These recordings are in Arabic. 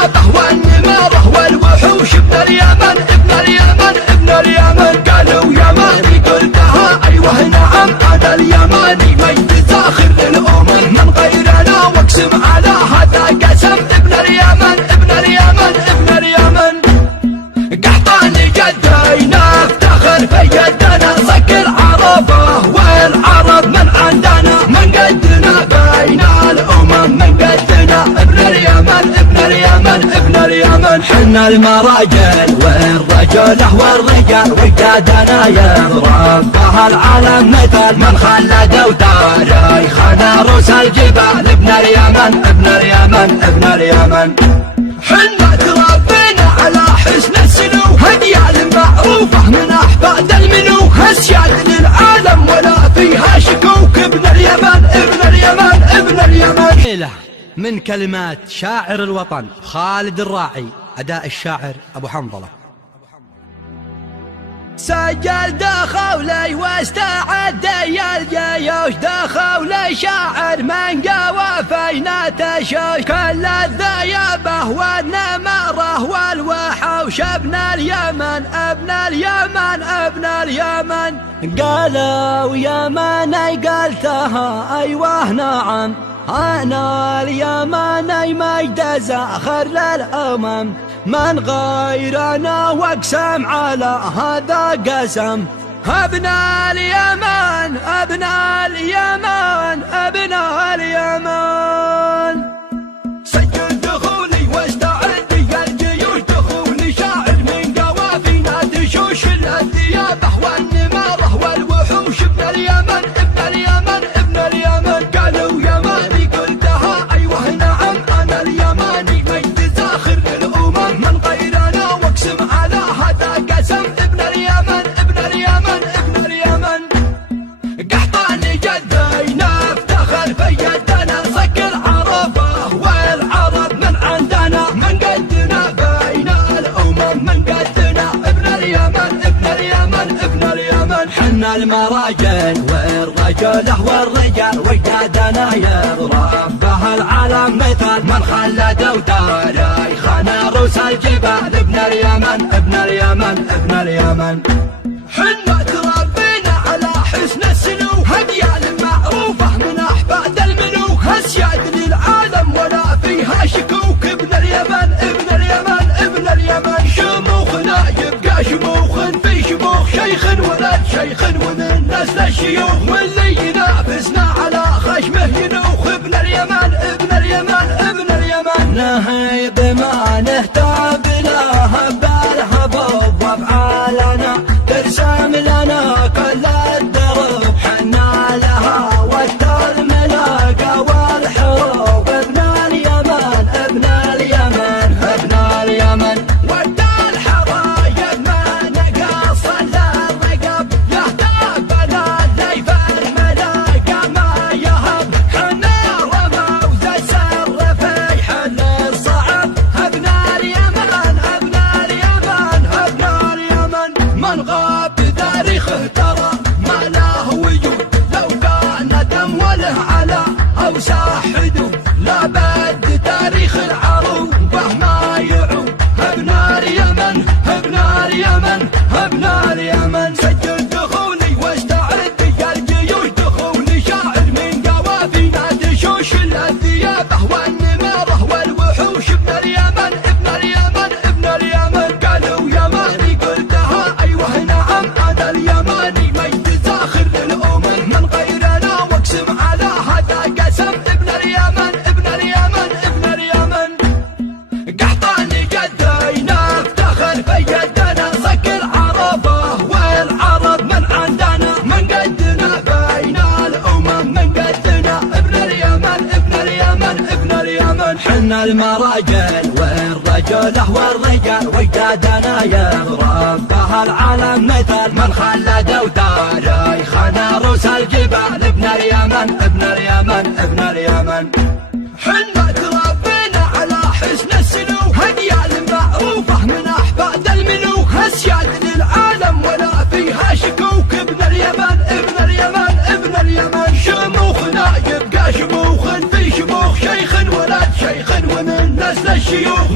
الديابة والنمارة والوحوش ابن اليمن ابن اليمن ابن اليمن. قالوا يماني قلتها أيوه نعم أنا اليماني، ميت زاخر للأمم من غيرنا واقسم على هذا قسم. ابن اليمن ابن اليمن ابن اليمن. قحطاني جدينا افتخر في يدنا، صك العربة والعرب من عندنا، من قدنا بين الأمم من قدنا. ابن اليمن ابن اليمن ابن اليمن. حنا المراجل والرجله والرجال وجدنا يضرب بها العالم مثل من خلدوا تاريخنا روس الجبال. ابن اليمن ابن اليمن ابن اليمن. حنا تربينا على حسن السلوك، هدية معروفة من أحفاد الملوك، أسياد للعالم ولا فيها شكوك. ابن اليمن ابن اليمن ابن اليمن. من كلمات شاعر الوطن خالد الراعي، أداء الشاعر أبو حنظلة. سجل دخولي واستعد يا الجيوش، دخولي شاعر من قوافينا تشوش، كل الذيابة والنمارة والوحوش ابن اليمن ابن اليمن ابن اليمن. قالوا يمني قلتها أيوه نعم أنا اليمني، مجد زاخر للأمم من غيرنا واقسم على هذا قسم. ابن اليمن ابن اليمن ابن اليمن. سجل دخولي واستعد يا الجيوش، دخولي شاعر من قوافينا تشوش، الديابة والنمارة والوحوش ابن اليمن ابن اليمن ابن اليمن. قالوا يماني قلتها أيوه نعم أنا اليماني، مجد زاخر للأمم من غيرنا واقسم على هذا قسم. ابن اليمن ابن اليمن ابن اليمن. قحطاني جدينا افتخر في يدنا، صك العربة والعرب من عندنا، من قدنا بين الأمم من قدنا. ابن اليمن ابن اليمن ابن اليمن. حنا المراجل والرجله والرجال وجدنا يضرب بها العالم مثل من خلدوا تاريخنا روس الجبال. ابن اليمن ابن اليمن ابن اليمن. حنا تربينا على حسن السلوك، هدية معروفة من أحفاد الملوك، أسياد للعالم ولا فيها شكوك. ابن اليمن ابن اليمن ابن اليمن. شموخنا يبقى شموخ في شموخ، شيخ ولد شيخ ومن نسل الشيوخ، واللي ينافسنا على خشمه ينوخ. ابن اليمن ابن اليمن ابن اليمن. نهيب ما نهتاب لها بالحبوب وافعالنا، ترسم لنا كل الدرب حنا لها والتلملاقة والحروب. ابن اليمن ابن اليمن ابن اليمن. ود الحرايب ما نقص الرقب، يهتاب للذيف الملاقة ما يهب، حنا رموز السر في حل الصعب. ابن اليمن ابن اليمن ابن اليمن. من غاب تاريخه ترى ما له وجود، لو كان دم وله على أو ساحده، لا بد تاريخ العروبة ما يعود. ابن اليمن ابن اليمن ابن اليمن. سجل دخولي واستعد يا الجيوش، دخولي شاعر من قوافينا تشوش، الذيابة والنمارة والوحوش ابن اليمن ابن اليمن ابن اليمن. قالوا يماني قلتها أيوه نعم أنا اليماني، مجد زاخر للأمم من غيرنا واقسم على هذا قسم. ابن اليمن ابن اليمن ابن اليمن. قحطاني جدينا افتخر في يدنا، صك العربة والعرب من عندنا، من قدنا بين الأمم من قدنا. ابن اليمن ابن اليمن ابن اليمن. حنا المراجل والرجله والرجال وجدنا يضرب بها العالم مثل من خلدوا تاريخنا روس الجبال. ابن اليمن ابن اليمن ابن اليمن. حنا تربينا على حسن السلوك، هدية معروفة من أحفاد الملوك، أسياد للعالم ولا فيها شكوك. ابن اليمن ابن اليمن ابن اليمن. شموخنا يبقى شموخ في شموخ، شيخ ولد شيخ ومن نسل الشيوخ.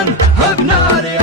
ابن اليمن